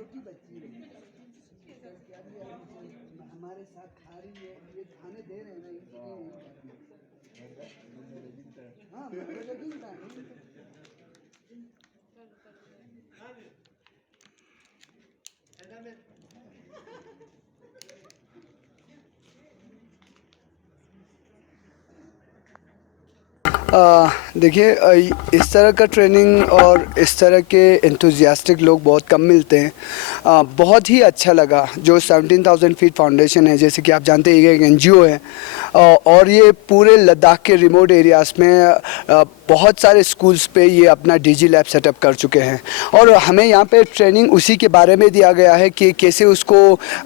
छोटी बच्ची है, हमारे साथ खा रही है, ये खाने दे रहे हैं ना हाँ देखिए इस तरह का ट्रेनिंग और इस तरह के एंथुजियास्टिक लोग बहुत कम मिलते हैं। बहुत ही अच्छा लगा जो 17,000 फीट फाउंडेशन है, जैसे कि आप जानते हैं एक NGO है और ये पूरे लद्दाख के रिमोट एरियाज़ में बहुत सारे स्कूल्स पे ये अपना DG लैब सेटअप कर चुके हैं और हमें यहाँ पे ट्रेनिंग उसी के बारे में दिया गया है कि कैसे उसको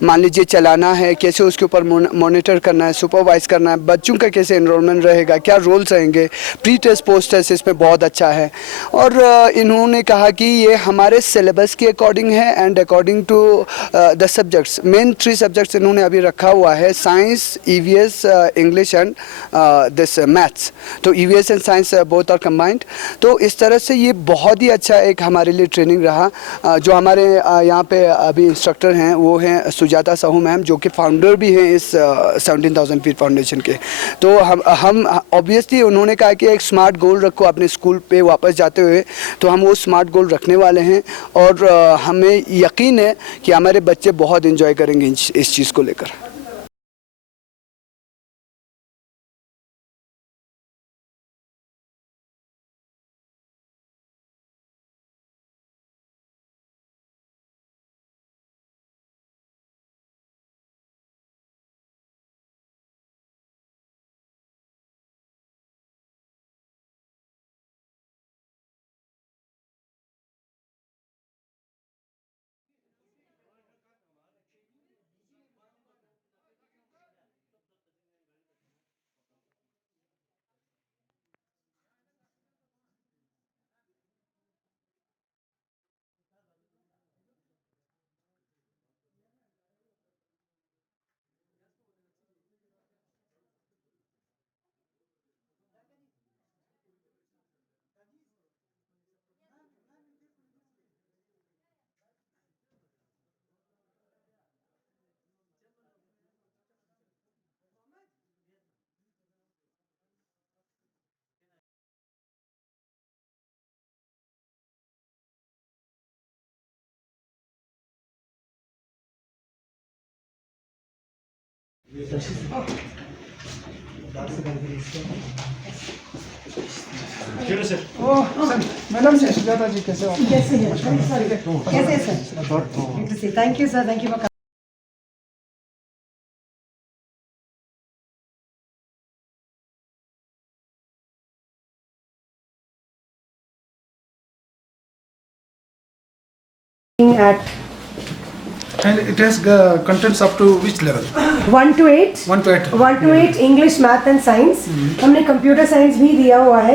मान लीजिए चलाना है, कैसे उसके ऊपर मॉनिटर करना है, सुपरवाइज़ करना है, बच्चों का कैसे एनरोलमेंट रहेगा, क्या रोल्स रहेंगे, प्री टेस्ट पोस्ट टेस्ट इसमें बहुत अच्छा है। और इन्होंने कहा कि ये हमारे सिलेबस के अकॉर्डिंग है and according to the subjects, main 3 subjects इन्होंने अभी रखा हुआ है, science, EVS, English and this maths. तो EVS and science both are combined. तो इस तरह से ये बहुत ही अच्छा एक हमारे लिए ट्रेनिंग रहा। जो हमारे यहाँ पे अभी इंस्ट्रक्टर हैं वो हैं सुजाता साहू मैम, जो कि फाउंडर भी हैं इस 17,000 फीट फाउंडेशन के। तो हम ऑब्वियसली उन्होंने कहा कि एक स्मार्ट गोल रखो अपने स्कूल पे वापस जाते हुए, तो हम वो स्मार्ट गोल रखने वाले हैं और हमें यकीन है कि हमारे बच्चे बहुत एंजॉय करेंगे इस चीज़ को लेकर। मैडम से सुजाता जी कैसे हो? कैसे हैं? कैसे sir? Thank you sir, thank you for at And it has contents up to which level? 1 to 8 1 to 8. 1 to 8 English, Math and Science. हमने Computer Science भी दिया हुआ है,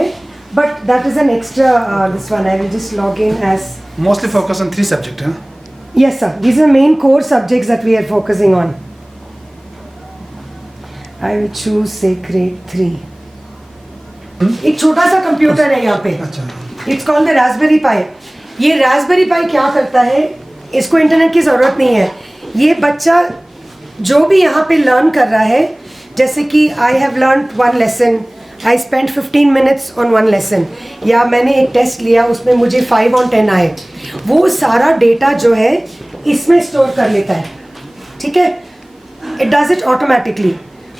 but that is an extra this one. I will just log in as. Mostly focus on 3 subjects, huh? Yes sir, these are the main core subjects that we are focusing on. I will choose say grade 3. एक छोटा सा computer है यहाँ पे. अच्छा. It's called the Raspberry Pi. ये Raspberry Pi क्या करता है? इसको इंटरनेट की ज़रूरत नहीं है। ये बच्चा जो भी यहाँ पे लर्न कर रहा है, जैसे कि I have learn 1 lesson, I spend 15 minutes on 1 lesson, या मैंने एक टेस्ट लिया उसमें मुझे 5 on 10 आए, वो सारा डेटा जो है इसमें स्टोर कर लेता है। ठीक है, इट डज इट ऑटोमेटिकली।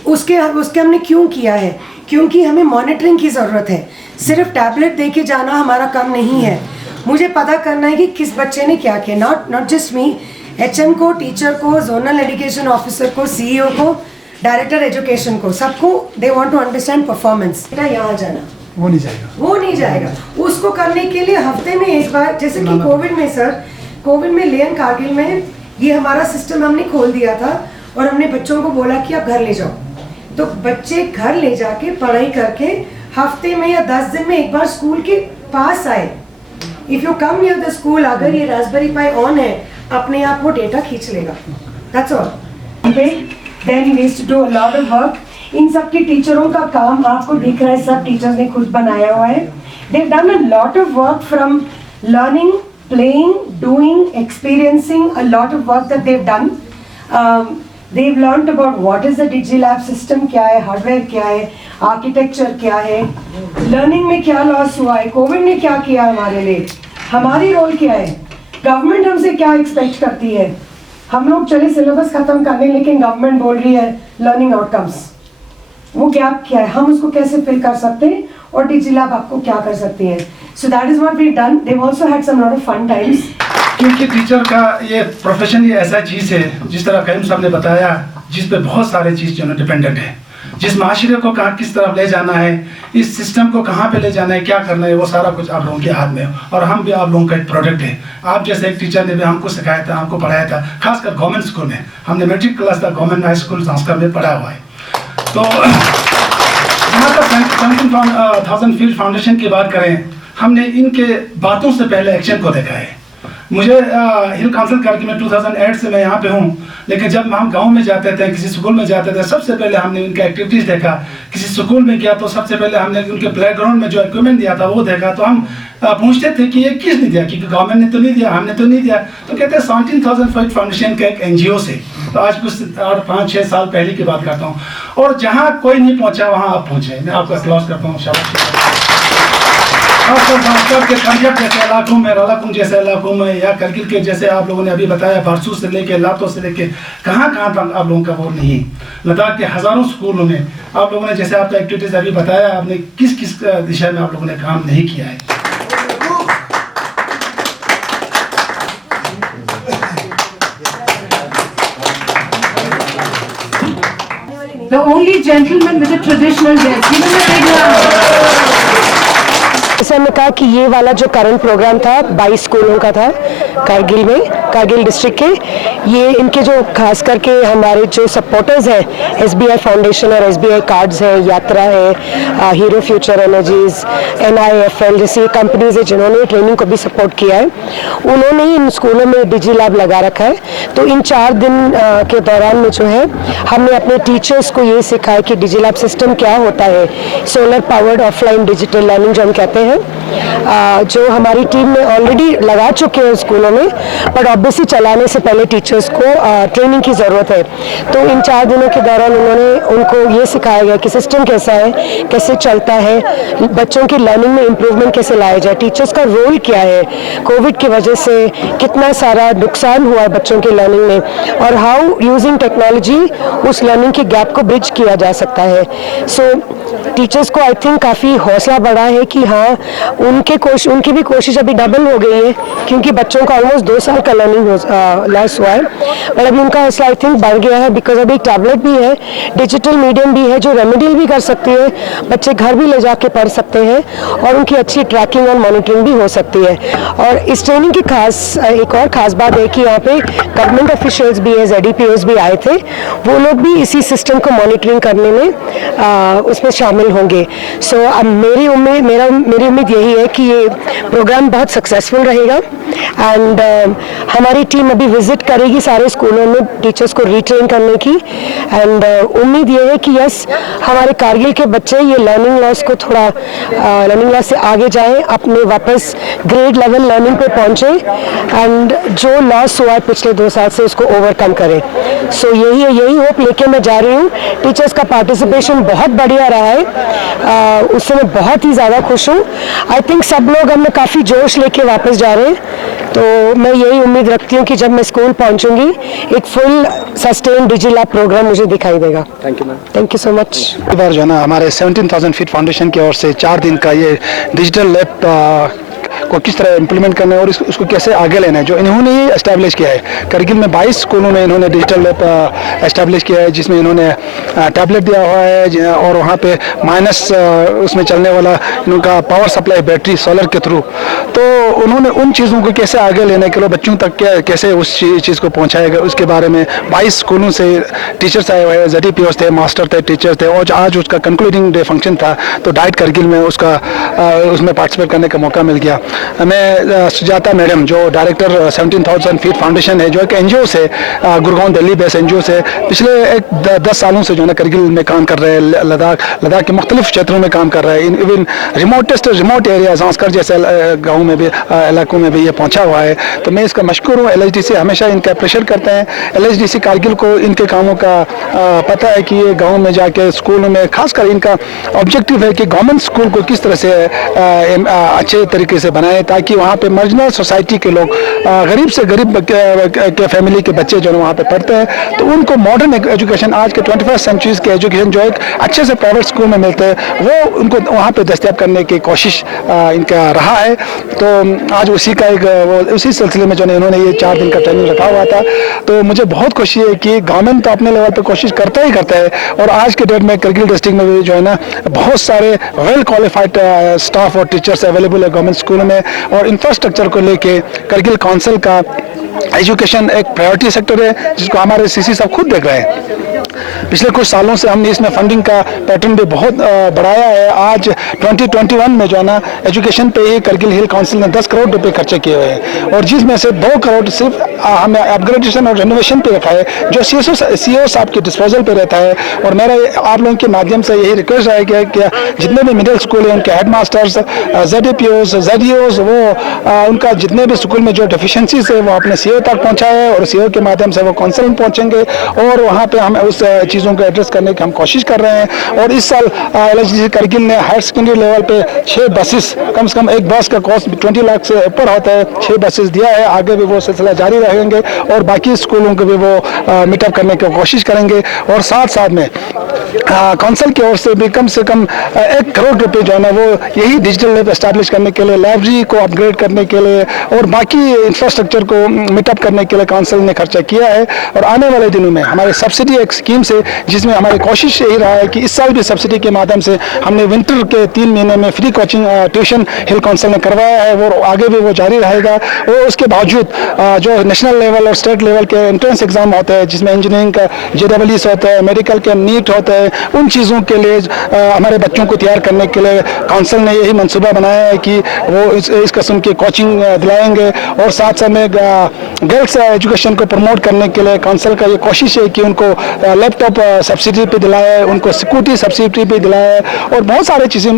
उसके हमने क्यों किया है? क्योंकि हमें मॉनिटरिंग की ज़रूरत है। सिर्फ टैबलेट दे के जाना हमारा काम नहीं है, मुझे पता करना है कि किस बच्चे ने क्या किया। नॉट जस्ट मी, HM को, टीचर को, जोनल एजुकेशन ऑफिसर को, CEO को, डायरेक्टर एजुकेशन को, सबको they want to understand performance. बेटा यहाँ जाना, वो नहीं जाएगा। उसको करने के लिए हफ्ते में एक बार, जैसे कि कोविड में लेह कारगिल में ये हमारा सिस्टम हमने खोल दिया था और हमने बच्चों को बोला कि आप घर ले जाओ, तो बच्चे घर ले जाके पढ़ाई करके हफ्ते में या 10 दिन में एक बार स्कूल के पास आए। If you come near the school, अगर ये रास्पबेरी पाई ऑन है, अपने आप वो डेटा खींच लेगा। That's all. Then he needs to do a lot of work. इन सब के टीचरों का काम आपको दिख रहा है, सब टीचर्स ने खुद बनाया हुआ है। They have done a lot of work from learning playing, doing, experiencing a lot of work that they've done. They've learned about what is the DigiLab system, क्या है, hardware क्या है, architecture क्या है, learning में क्या loss हुआ है, COVID ने क्या किया हमारे लिए, हमारी रोल क्या है, गवर्नमेंट हमसे क्या एक्सपेक्ट करती है. हम लोग चले सिलेबस खत्म करने, लेकिन गवर्नमेंट बोल रही है लर्निंग आउटकम्स. वो गैप क्या है, हम उसको कैसे फिल कर सकते हैं और DigiLab आपको क्या कर सकती है. So that is what we done. They also had some lot of fun times. क्योंकि टीचर का ये प्रोफेशन ये ऐसा चीज़ है, जिस तरह करीम साहब ने बताया, जिस पे बहुत सारे चीज़ जो है डिपेंडेंट है. जिस माशरे को कहाँ किस तरफ ले जाना है, इस सिस्टम को कहाँ पे ले जाना है, क्या करना है, वो सारा कुछ आप लोगों के हाथ में है. और हम भी आप लोगों का एक प्रोडक्ट है. आप जैसे एक टीचर ने भी हमको सिखाया था, हमको पढ़ाया था, खासकर गवर्नमेंट स्कूल में. हमने मैट्रिक क्लास तक गवर्नमेंट हाई स्कूल संस्कार में पढ़ा हुआ है. तो यहाँ पर 17,000 फीट फाउंडेशन की बात करें, हमने इनके बातों से पहले एक्शन को देखा है. मुझे हिल काउंसिल करके मैं 2008 से मैं यहाँ पे हूँ, लेकिन जब हम गांव में जाते थे, किसी स्कूल में जाते थे, सबसे पहले हमने उनका एक्टिविटीज़ देखा. किसी स्कूल में गया तो सबसे पहले हमने उनके प्लेग्राउंड में जो इक्विपमेंट दिया था वो देखा. तो हम पूछते थे कि ये किसने दिया, क्योंकि गवर्नमेंट ने तो नहीं दिया, हमने तो नहीं दिया. तो कहते हैं 17,000 फीट फाउंडेशन का एक NGO से. तो आज कुछ और 5-6 साल पहले की बात करता हूँ. और जहाँ कोई नहीं पहुँचा वहाँ आप पहुँचे. मैं आपको अप्लॉज करता हूँ, शाबाश. के खंजर जैसे इलाकों में, रालाकुंड जैसे इलाकों में, या करगिल के जैसे आप लोगों ने अभी बताया, बारसू से लेके लातों से लेके कहाँ कहाँ तक आप लोगों का वो नहीं. लद्दाख के हज़ारों स्कूलों में आप लोगों ने जैसे आपका एक्टिविटीज़ अभी बताया, आपने किस किस दिशा में आप लोगों ने काम नहीं किया है. The only gentleman with a traditional dress. Give him a big round. जैसे हमने कहा कि ये वाला जो करंट प्रोग्राम था 22 स्कूलों का था कारगिल में, कारगिल डिस्ट्रिक्ट के. ये इनके जो खास करके हमारे जो सपोर्टर्स हैं, SBI फाउंडेशन और SBI कार्ड्स हैं, यात्रा है, हीरो फ्यूचर एनर्जीज, NIFL जैसी कंपनीज है जिन्होंने ट्रेनिंग को भी सपोर्ट किया है. उन्होंने ही इन स्कूलों में DigiLab लगा रखा है. तो इन 4 दिन के दौरान में जो है हमने अपने टीचर्स को ये सिखाया कि DigiLab सिस्टम क्या होता है. Solar powered offline digital learning जो हम कहते हैं, जो हमारी टीम में ऑलरेडी लगा चुके हैं स्कूलों में, बट ऑब्वियसली चलाने से पहले टीचर्स को ट्रेनिंग की ज़रूरत है. तो इन 4 दिनों के दौरान उनको ये सिखाया गया कि सिस्टम कैसा है, कैसे चलता है, बच्चों की लर्निंग में इम्प्रूवमेंट कैसे लाया जाए, टीचर्स का रोल क्या है, कोविड की वजह से कितना सारा नुकसान हुआ है बच्चों की लर्निंग में, और हाउ यूजिंग टेक्नोलॉजी उस लर्निंग के गैप को ब्रिज किया जा सकता है. सो टीचर्स को आई थिंक काफ़ी हौसला बढ़ा है कि हाँ, उनकी भी कोशिश अभी डबल हो गई है, क्योंकि बच्चों का ऑलमोस्ट 2 साल का लर्निंग लॉस हुआ है. पर अभी उनका हौसला आई थिंक बढ़ गया है, बिकॉज अभी टैबलेट भी है, डिजिटल मीडियम भी है जो रेमेडियल भी कर सकती है, बच्चे घर भी ले जाके पढ़ सकते हैं, और उनकी अच्छी ट्रैकिंग और मॉनिटरिंग भी हो सकती है. और इस ट्रेनिंग की एक और ख़ास बात है कि यहाँ पे गवर्नमेंट ऑफिशियल्स भी है, ZDPOs भी आए थे. वो लोग भी इसी सिस्टम को मॉनिटरिंग करने में उसमें शामिल होंगे. सो अब मेरी उम्मीद यही है कि ये प्रोग्राम बहुत सक्सेसफुल रहेगा. एंड हमारी टीम अभी विजिट करेगी सारे स्कूलों में टीचर्स को रीट्रेन करने की. एंड उम्मीद ये है कि यस, हमारे कारगिल के बच्चे ये लर्निंग लॉस को थोड़ा लर्निंग लॉस से आगे जाएं, अपने वापस ग्रेड लेवल लर्निंग पे पहुंचे, एंड जो लॉस हुआ है पिछले 2 साल से उसको ओवरकम करें. सो यही होप लेके मैं जा रही हूँ. टीचर्स का पार्टिसिपेशन बहुत बढ़िया रहा है, उससे मैं बहुत ही ज़्यादा खुश हूँ. आई थिंक सब लोग हमने काफ़ी जोश लेके वापस जा रहे हैं. तो मैं यही उम्मीद रखती हूँ कि जब मैं स्कूल पहुँचूंगी एक फुल सस्टेन DigiLab प्रोग्राम मुझे दिखाई देगा. Thank you ma'am. Thank you so much. इस बार जो है ना हमारे 17,000 फीट फाउंडेशन की ओर से 4 दिन का ये डिजिटल लैब को किस तरह इम्प्लीमेंट करना है और उसको कैसे आगे लेना है, जो इन्होंने ही एस्टैब्लिश किया है. करगिल में 22 स्कूलों में इन्होंने डिजिटल लैब एस्टैब्लिश किया है, जिसमें इन्होंने टैबलेट दिया हुआ है, और वहाँ पे माइनस उसमें चलने वाला इनका पावर सप्लाई बैटरी सोलर के थ्रू. तो उन्होंने उन चीज़ों को कैसे आगे लेने के लिए बच्चों तक कैसे उस चीज़ को पहुँचाएगा, उसके बारे में 22 स्कूलों से टीचर्स आए हुए हैं, ZDPOs थे, मास्टर थे, टीचर्स थे. और आज उसका कंक्लूडिंग डे फंक्शन था, तो डाइट करगिल में उसमें पार्टिसिपेट करने का मौका मिल गया. मैं सुजाता मैडम जो डायरेक्टर 17,000 फीट फाउंडेशन है, जो एक NGO से गुड़गांव दिल्ली बेस NGO से पिछले 10 सालों से जो है ना करगिल में काम कर रहे हैं, लद्दाख के मुख्तलिफ क्षेत्रों में काम कर रहे हैं. इवन रिमोट एरिया जांस्कर जैसे गाँव में भी इलाकों में भी ये पहुंचा हुआ है। तो मैं इसका मशकूर हूँ। LHDC हमेशा इनका प्रेशर करते हैं। LHDC कारगिल को इनके कामों का पता है कि ये गाँव में जाके स्कूलों में, खासकर इनका ऑब्जेक्टिव है कि गवर्नमेंट स्कूल को किस तरह से अच्छे तरीके से बनाए, ताकि वहाँ पे मार्जिनल सोसाइटी के लोग, गरीब से गरीब के फैमिली के बच्चे जो वहाँ पे पढ़ते हैं, तो उनको मॉडर्न एजुकेशन, आज के 21st सेंचुरीज के एजुकेशन जो एक अच्छे से प्राइवेट स्कूल में मिलते हैं, वो उनको वहाँ पे दस्तयाब करने की कोशिश इनका रहा है। तो आज उसी का उसी सिलसिले में जो है इन्होंने ये 4 दिन का ट्रेनिंग रखा हुआ था। तो मुझे बहुत खुशी है कि गवर्नमेंट तो अपने लेवल पे कोशिश करता ही करता है, और आज के डेट में करगिल डिस्ट्रिक्ट में भी जो है ना बहुत सारे वेल क्वालिफाइड स्टाफ और टीचर्स अवेलेबल है गवर्नमेंट स्कूलों में। और इंफ्रास्ट्रक्चर को लेके करगिल काउंसिल का एजुकेशन एक प्रायोरिटी सेक्टर है, जिसको हमारे CC साहब खुद देख रहे हैं। पिछले कुछ सालों से हमने इसमें फंडिंग का पैटर्न भी बहुत बढ़ाया है। आज 2021 में जो है ना एजुकेशन पे ही करगिल हिल काउंसिल ने 10 करोड़ रुपए खर्चे किए हुए हैं, और जिसमें से 2 करोड़ सिर्फ हमें अपग्रेडेशन और रेनोवेशन पे रखा है, जो CO साहब के डिस्पोजल पे रहता है। और मेरा आप लोगों के माध्यम से यही रिक्वेस्ट रहेगा कि जितने भी मिडिल स्कूल है उनके हेडमास्टर्स, ZDPOs, ZEOs, वो उनका जितने भी स्कूल में जो डेफिशिएंसीज है वो अपने CO तक पहुँचाए, और CO के माध्यम से वो काउंसिल में पहुँचेंगे, और वहाँ पे हम उस चीज़ों को एड्रेस करने की हम कोशिश कर रहे हैं। और इस साल LHDC करगिल ने हायर सेकेंडरी लेवल पे 6 बसेस, कम से कम एक बस का कॉस्ट 20 लाख से ऊपर होता है, 6 बसेस दिया है। आगे भी वो सिलसिला जारी रहेंगे, और बाकी स्कूलों को भी वो मीटअप करने की कोशिश करेंगे। और साथ साथ में काउंसिल की ओर से कम 1 करोड़ रुपए जो है ना वो यही डिजिटल लैब एस्टैब्लिश करने के लिए, लाइब्रेरी को अपग्रेड करने के लिए, और बाकी इंफ्रास्ट्रक्चर को मीटअप करने के लिए काउंसिल ने खर्चा किया है। और आने वाले दिनों में हमारे सब्सिडी एक स्कीम से, जिसमें हमारी कोशिश यही रहा है कि इस साल भी सब्सिडी के माध्यम से हमने विंटर के 3 महीने में फ्री कोचिंग ट्यूशन हिल काउंसिल ने करवाया है, वो आगे भी वो जारी रहेगा। और उसके बावजूद जो नेशनल लेवल और स्टेट लेवल के एंट्रेंस एग्जाम होते हैं, जिसमें इंजीनियरिंग का JEE होता है, मेडिकल के NEET होता है, उन चीज़ों के लिए हमारे बच्चों को तैयार करने के लिए काउंसिल ने यही मंसूबा बनाया है कि वो इस किस्म की कोचिंग दिलाएंगे। और साथ साथ में गर्ल्स एजुकेशन को प्रमोट करने के लिए काउंसिल का ये कोशिश है कि उनको लैपटॉप सब्सिडी पे दिलाए, उनको सिक्योरिटी सब्सिडी पे दिलाए, और बहुत सारे चीज़ें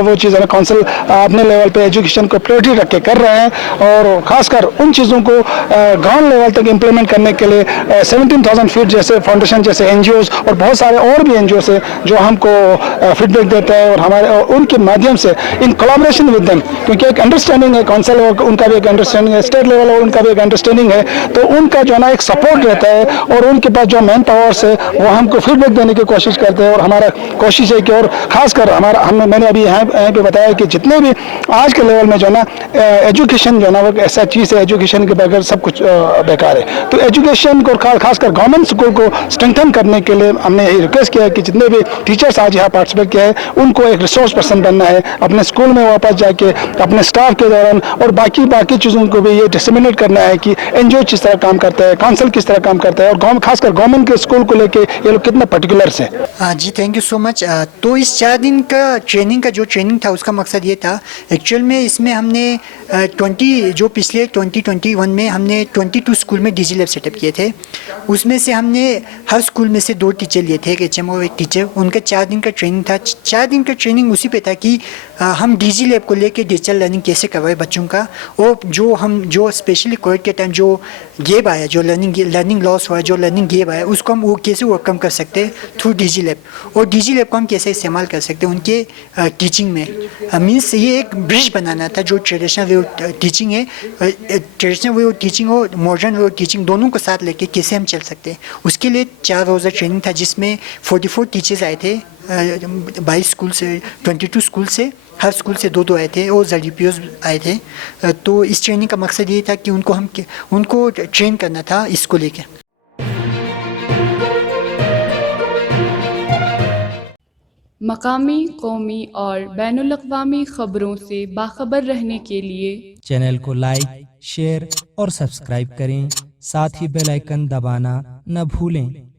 वो चीज़ें काउंसिल अपने लेवल पे एजुकेशन को प्रायोरिटी रख के कर रहे हैं। और ख़ासकर उन चीज़ों को ग्राउंड लेवल तक इम्प्लीमेंट करने के लिए 17,000 फीट जैसे फाउंडेशन जैसे NGOs और बहुत सारे और भी NGOs है जो हमको फीडबैक देते हैं, और हमारे उनके माध्यम से इन कोलैबोरेशन विद देम, क्योंकि एक अंडरस्टैंडिंग है काउंसिल और उनका भी एक अंडरस्टैंडिंग है, स्टेट लेवल और उनका भी एक अंडरस्टैंडिंग है, तो उनका जो है ना एक सपोर्ट रहता है, और उनके पास जो मैन पावर्स है वो हमको फीडबैक देने की कोशिश करते हैं। और हमारा कोशिश है कि, और खासकर मैंने अभी यहाँ पे बताया कि जितने भी आज के लेवल में जो है ना एजुकेशन जो है ना वो ऐसा चीज़ है, एजुकेशन के बगैर सब कुछ बेकार है। तो एजुकेशन को खासकर गवर्नमेंट स्कूल को स्ट्रेंथन करने के लिए हमने यही रिक्वेस्ट किया है कि जितने भी टीचर्स आज यहाँ पार्टिसिपेट किया है उनको एक रिसोर्स पर्सन बनना है, अपने स्कूल में वापस जाके अपने स्टाफ के दौरान और बाकी चीज़ों को भी ये डिसमिनेट करना है कि NGO किस तरह काम करता है, काउंसिल किस तरह काम करता है, और खासकर गवर्नमेंट के स्कूल को लेके ये लोग कितना पर्टिकुलर है। जी थैंक यू सो मच। तो इस 4 दिन का ट्रेनिंग था उसका मकसद ये था, एक्चुअल में इसमें हमने 2021 में हमने 22 स्कूल में DG लैब सेटअप किए थे। उसमें से हमने हर स्कूल में से 2 टीचर लिए थे, एक HM और एक टीचर। उनका 4 दिन का ट्रेनिंग था। 4 दिन का ट्रेनिंग उसी पे था कि हम DG लैब को लेके डिजिटल लर्निंग कैसे करवाए बच्चों का, और जो स्पेशली कोविड के टाइम जो गैप आया, जो लर्निंग लॉस हुआ, जो लर्निंग गैप आया, उसको हम वो कैसे ओवरकम कर सकते हैं थ्रू DG लैब, और DG लैब को हम कैसे इस्तेमाल कर सकते हैं उनके टीचिंग में। मीन्स ये एक ब्रिज बनाना था, जो ट्रेडिशनल वे ऑफ टीचिंग है, ट्रेडिशनल वे ऑफ टीचिंग और मॉडर्न वे ऑफ टीचिंग दोनों को साथ लेके कैसे हम चल सकते हैं। उसके लिए 4 रोज़ा ट्रेनिंग था, जिसमें 44 टीचर्स आए थे 22 स्कूल से, 22 स्कूल से, हर स्कूल से 2 आए थे, और ZDPOs आए थे। तो इस ट्रेनिंग का मकसद ये था कि उनको ट्रेन करना था इसको लेके। मकामी, कौमी और बैनुल-अक़वामी ख़बरों से बाखबर रहने के लिए चैनल को लाइक, शेयर और सब्सक्राइब करें। साथ ही बेल आइकन दबाना न भूलें।